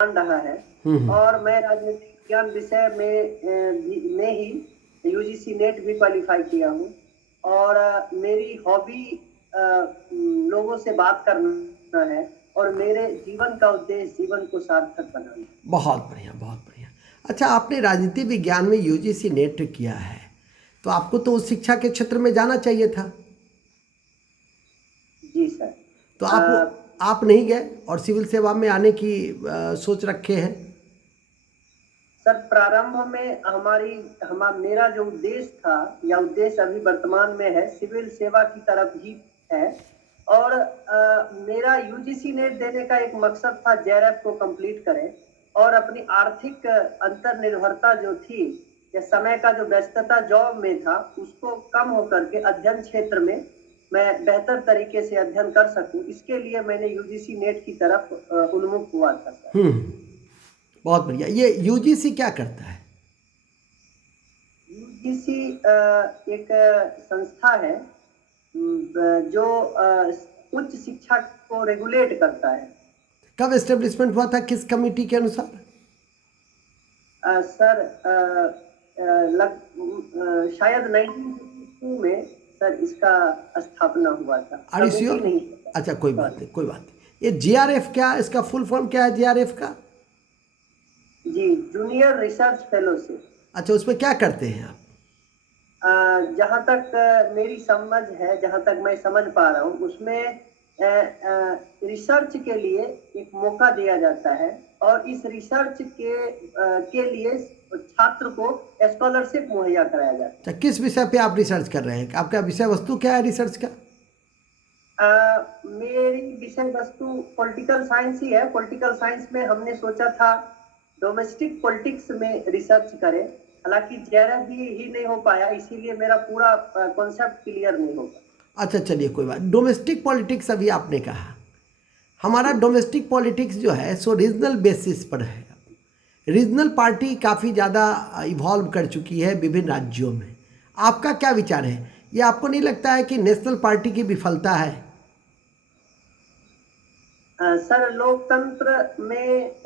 रहा है। हम्म। और मैं राजनीतिक विज्ञान विषय में ही यूजीसी नेट भी क्वालिफाई किया हूँ। और मेरी हॉबी लोगों से बात करना है, और मेरे जीवन का उद्देश्य जीवन को सार्थक बनाना है। बहुत बढ़िया, बहुत बढ़िया। अच्छा, आपने राजनीति विज्ञान में यूजीसी नेट किया है, तो आपको तो उस शिक्षा के क्षेत्र में जाना चाहिए था। जी सर। तो अ, आप नहीं गए और सिविल सेवा में आने की सोच रखे हैं। सर, प्रारंभ में मेरा जो उद्देश्य था या उद्देश्य अभी वर्तमान में है, सिविल सेवा की तरफ ही है। और मेरा यूजीसी नेट देने का एक मकसद था जेआरएफ को कंप्लीट करें, और अपनी आर्थिक अंतर्निर्भरता जो थी या समय का जो व्यस्तता जॉब में था उसको कम होकर के अध्ययन क्षेत्र में मैं बेहतर तरीके से अध्ययन कर सकूं, इसके लिए मैंने यूजीसी नेट की तरफ उन्मुख हुआ था सर। बहुत बढ़िया। ये यूजीसी क्या करता है? यूजीसी एक संस्था है जो उच्च शिक्षा को रेगुलेट करता है। कब एस्टेब्लिशमेंट हुआ था, किस कमिटी के अनुसार? सर, शायद 1952 में सर इसका स्थापना हुआ था, आर यू कमेटी श्योर? नहीं। अच्छा, कोई बात सॉरी। नहीं, कोई बात नहीं। ये जीआरएफ क्या, इसका फुल फॉर्म क्या है जीआरएफ का? जी, जूनियर रिसर्च फेलोशिप। अच्छा, उसमें क्या करते हैं आप? जहाँ तक मेरी समझ है, जहाँ तक मैं समझ पा रहा हूँ, उसमें रिसर्च के लिए एक मौका दिया जाता है, और इस रिसर्च के लिए छात्र को स्कॉलरशिप मुहैया कराया जाता है। अच्छा, किस विषय पे आप रिसर्च कर रहे हैं? आपका विषय वस्तु क्या है रिसर्च का? मेरी विषय वस्तु पॉलिटिकल साइंस ही है। पॉलिटिकल साइंस में हमने सोचा था डोमेस्टिक पॉलिटिक्स में रिसर्च करें, हालांकि जेआरएफ भी ही नहीं हो पाया, इसीलिए मेरा पूरा कॉन्सेप्ट क्लियर नहीं हो पाया। अच्छा, चलिए कोई बात। डोमेस्टिक पॉलिटिक्स अभी आपने कहा, हमारा जी। डोमेस्टिक पॉलिटिक्स जो है सो रीजनल बेसिस पर है। रीजनल पार्टी काफ़ी ज़्यादा इवॉल्व कर चुकी है विभिन्न राज्यों में। आपका क्या विचार है? ये आपको नहीं लगता है कि नेशनल पार्टी की विफलता है? सर,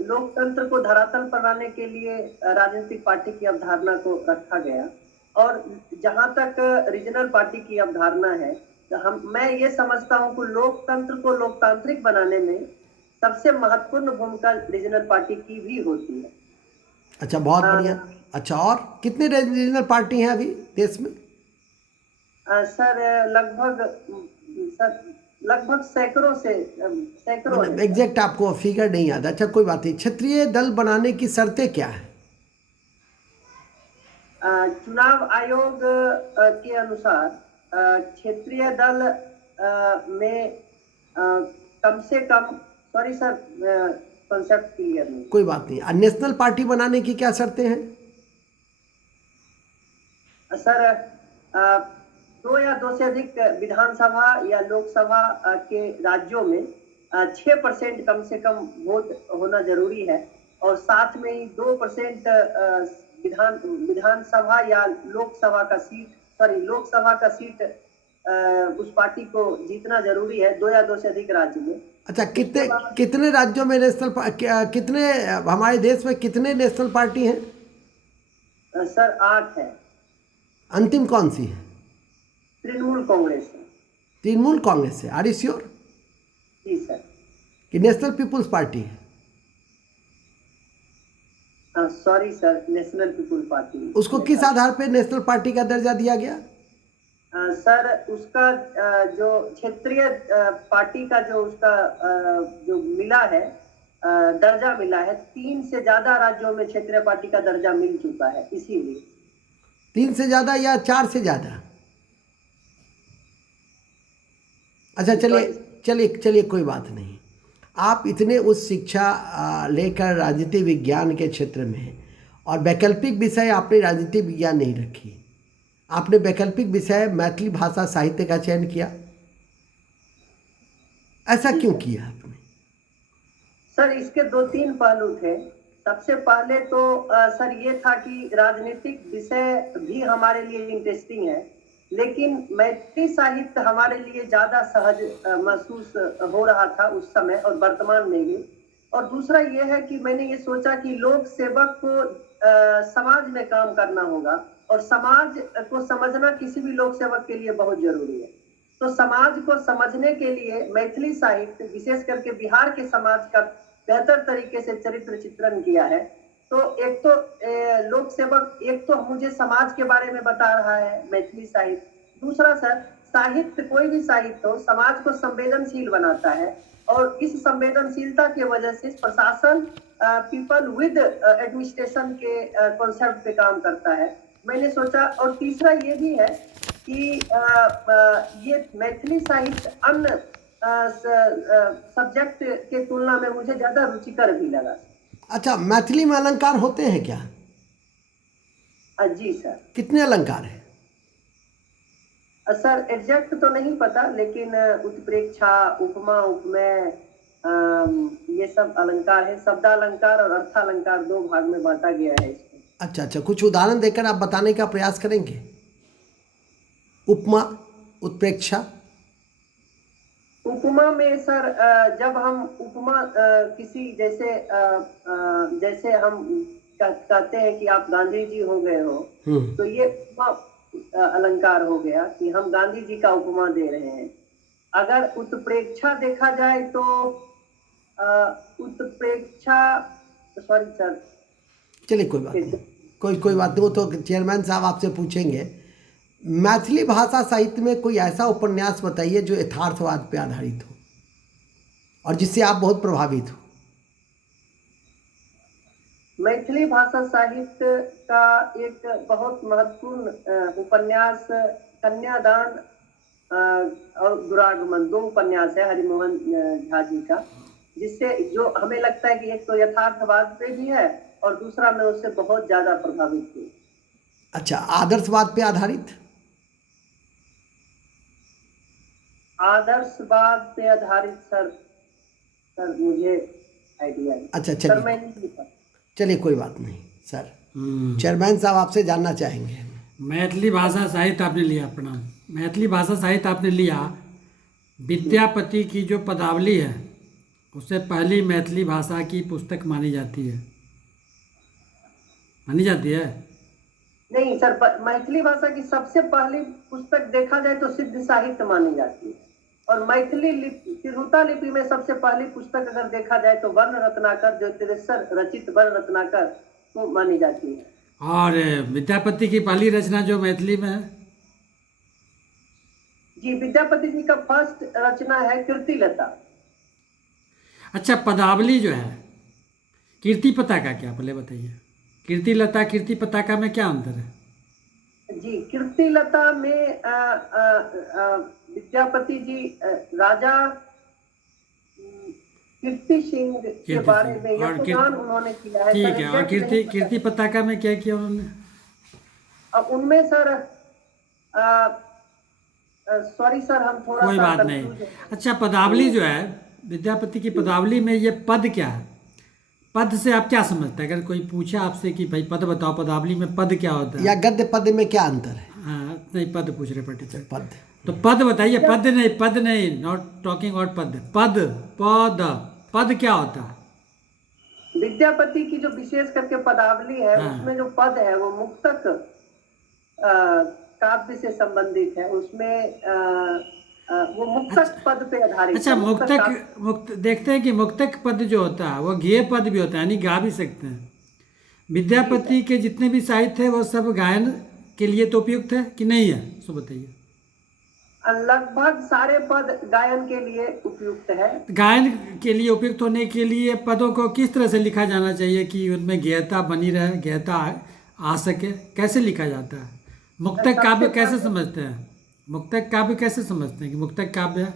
लोकतंत्र को धरातल पर लाने के लिए राजनीतिक पार्टी की अवधारणा को रखा गया। और जहां तक रीजनल पार्टी की अवधारणा है, तो मैं ये समझता हूं कि लोकतंत्र को लोकतांत्रिक बनाने में सबसे महत्वपूर्ण भूमिका रीजनल पार्टी की भी होती है। अच्छा, बहुत अ, बढ़िया। अच्छा, और कितने रीजनल पार्टी हैं अभी देश में? सर, लगभग सैकड़ों मतलब है सर। एग्जैक्ट आपको फिगर नहीं याद? अच्छा, कोई बात नहीं। क्षेत्रीय दल बनाने की शर्तें क्या है? चुनाव आयोग के अनुसार क्षेत्रीय दल में कम से कम, सॉरी सर, कॉन्सेप्ट क्लियर नहीं। कोई बात नहीं। नेशनल पार्टी बनाने की क्या शर्तें हैं? सर, अ, दो या दो से अधिक विधानसभा या लोकसभा के राज्यों में 6% कम से कम वोट होना जरूरी है, और साथ में ही 2% विधानसभा या लोकसभा का सीट उस पार्टी को जीतना जरूरी है, दो या दो से अधिक राज्य में। अच्छा, कितने उसके बाद कितने राज्यों में कितने, हमारे देश में कितने नेशनल पार्टी हैं? सर, 8 है। अंतिम कौन सी है? तृणमूल कांग्रेस है। तृणमूल कांग्रेस है। आर यू श्योर जी सर। कि नेशनल पीपुल्स पार्टी है? Sorry sir, national people party उसको ने किस कहा। आधार पर नेशनल पार्टी का दर्जा दिया गया? सर, उसका जो क्षेत्रीय पार्टी का जो उसका जो मिला है, दर्जा मिला है, 3 से ज्यादा राज्यों में क्षेत्रीय पार्टी का दर्जा मिल चुका है, इसीलिए। 3 से ज़्यादा या 4 से ज़्यादा? अच्छा, चलिए सॉरी। चलिए चलिए, कोई बात नहीं। आप इतने उच्च शिक्षा लेकर राजनीति विज्ञान के क्षेत्र में, और वैकल्पिक विषय आपने राजनीति विज्ञान नहीं रखी, आपने वैकल्पिक विषय मैथिली भाषा साहित्य का चयन किया। ऐसा जी क्यों सर। किया आपने? सर, इसके 2-3 पहलू थे। सबसे पहले तो सर ये था कि राजनीतिक विषय भी हमारे लिए इंटरेस्टिंग है, लेकिन मैथिली साहित्य हमारे लिए ज्यादा सहज महसूस हो रहा था उस समय, और वर्तमान में भी। और दूसरा ये है कि मैंने ये सोचा कि लोक सेवक को समाज में काम करना होगा, और समाज को समझना किसी भी लोक सेवक के लिए बहुत जरूरी है। तो समाज को समझने के लिए मैथिली साहित्य, विशेष करके बिहार के समाज का बेहतर तरीके से चरित्र चित्रण किया है। तो एक तो लोक सेवक एक तो मुझे समाज के बारे में बता रहा है मैथिली साहित्य। दूसरा सर, साहित्य कोई भी साहित्य हो समाज को संवेदनशील बनाता है, और इस संवेदनशीलता की वजह से प्रशासन पीपल विद एडमिनिस्ट्रेशन के कॉन्सेप्ट पे काम करता है, मैंने सोचा। और तीसरा ये भी है कि ये मैथिली साहित्य अन्य सब्जेक्ट के तुलना में मुझे ज्यादा रुचिकर भी लगा। अच्छा, मैथिली में अलंकार होते हैं क्या? जी सर। कितने अलंकार हैं? सर एग्जैक्ट तो नहीं पता, लेकिन उत्प्रेक्षा, उपमा, उपमेय, ये सब अलंकार है। शब्दालंकार और अर्थालंकार दो भाग में बांटा गया है इसको। अच्छा अच्छा, कुछ उदाहरण देकर आप बताने का प्रयास करेंगे? उपमा, उत्प्रेक्षा। उपमा में सर जब हम उपमा किसी जैसे हम कहते हैं कि आप गांधी जी हो गए हो, तो ये उपमा अलंकार हो गया कि हम गांधी जी का उपमा दे रहे हैं। अगर उत्प्रेक्षा देखा जाए तो उत्प्रेक्षा, सॉरी सर, चलिए कोई बात नहीं, कोई बात नहीं, वो तो चेयरमैन साहब आपसे पूछेंगे। मैथिली भाषा साहित्य में कोई ऐसा उपन्यास बताइए जो यथार्थवाद पे आधारित हो और जिससे आप बहुत प्रभावित हो। मैथिली भाषा साहित्य का एक बहुत महत्वपूर्ण उपन्यास कन्यादान और दुरागमन, दो उपन्यास है हरिमोहन झा जी का, जिससे जो हमें लगता है कि एक तो यथार्थवाद पे भी है और दूसरा मैं उससे बहुत ज्यादा प्रभावित हुई। अच्छा, आदर्शवाद पे आधारित? आदर्शवाद पे आधारित सर मुझे आइडिया नहीं। अच्छा सर मैं नहीं लिखा। चलिए कोई बात नहीं सर, चेयरमैन साहब आपसे जानना चाहेंगे। मैथिली भाषा साहित्य आपने लिया, प्रणाम। मैथिली भाषा साहित्य आपने लिया, विद्यापति की जो पदावली है उससे पहली मैथिली भाषा की पुस्तक मानी जाती है, मानी जाती है? नहीं सर, मैथिली भाषा की सबसे पहली पुस्तक देखा जाए तो सिद्ध साहित्य मानी जाती है, और मैथिली लिपि, तिरहुता लिपि में सबसे पहली पुस्तक अगर देखा जाए तो वर्ण रत्नाकर, जो तिरेसर रचित वर्ण रत्नाकर, वो मानी जाती है। और विद्यापति की पहली रचना जो मैथिली में है? जी, विद्यापति जी का फर्स्ट रचना है कीर्तिलता। अच्छा, पदावली जो है कीर्ति पताका, क्या पहले बताइए। कीर्तिलता कीर्ति पताका में क्या अंतर है? जी, कीर्तिलता में विद्यापति जी राजा कीर्ति सिंह के बारे में यक्षगान उन्होंने किया है। ठीक है, और कीर्ति पताका में क्या किया उन्होंने? अब उनमें सर सॉरी सर, हम थोड़ा कोई बात नहीं। अच्छा, पदावली जो है विद्यापति की पदावली में ये पद क्या है? पद से आप क्या समझते हैं? अगर कोई पूछे आपसे कि भाई पद बताओ, पदावली में पद क्या होता है, या गद्य पद में क्या अंतर है? हाँ, नहीं पद पूछ रहे टीचर। पद, तो पद बताइए। पद नहीं, नॉट टॉकिंग अबाउट पद। पद क्या होता है? विद्यापति की जो विशेष करके पदावली है, उसमें जो पद है वो मुक्तक काव्य से संबंधित है। उसमें वो मुक्तक पद पे आधारित। अच्छा, मुक्त देखते हैं कि मुक्तक पद जो होता है वो गेय पद भी होता है, यानी गा भी सकते हैं। विद्यापति के जितने भी साहित्य है वो सब गायन के लिए तो उपयुक्त है कि नहीं है, सो बताइए। लगभग सारे पद गायन के लिए उपयुक्त है। गायन के लिए उपयुक्त होने के लिए पदों को किस तरह से लिखा जाना चाहिए कि उनमें गेयता बनी रहे, गेयता आ सके? कैसे लिखा जाता है? मुक्तक काव्य कैसे समझते हैं? मुक्तक काव्य कैसे समझते हैं कि मुक्तक काव्य है?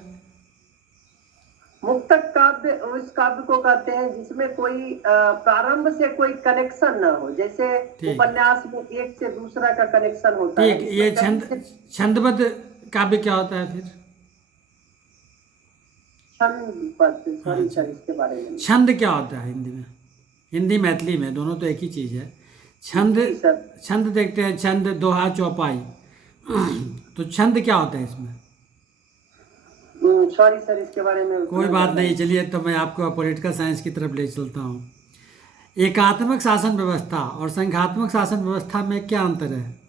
मुक्तक काव्य उस काव्य को कहते हैं जिसमें कोई प्रारंभ से कोई कनेक्शन ना हो, जैसे उपन्यास में एक से दूसरा का कनेक्शन होता है। ठीक, ये छंदबद्ध काव्य क्या होता है फिर? छंदबद्ध, सॉरी सर, इसके बारे में छंद क्या होता है हिंदी में? हिंदी मैथिली में दोनों तो एक ही चीज है। छंद देखते हैं, छंद, दोहा, चौपाई। तो छंद क्या होता है इसमें? सॉरी सर, इसके बारे में कोई बात नहीं, चलिए तो मैं आपको पॉलिटिकल साइंस की तरफ ले चलता हूँ। एकात्मक शासन व्यवस्था और संघात्मक शासन व्यवस्था में क्या अंतर है?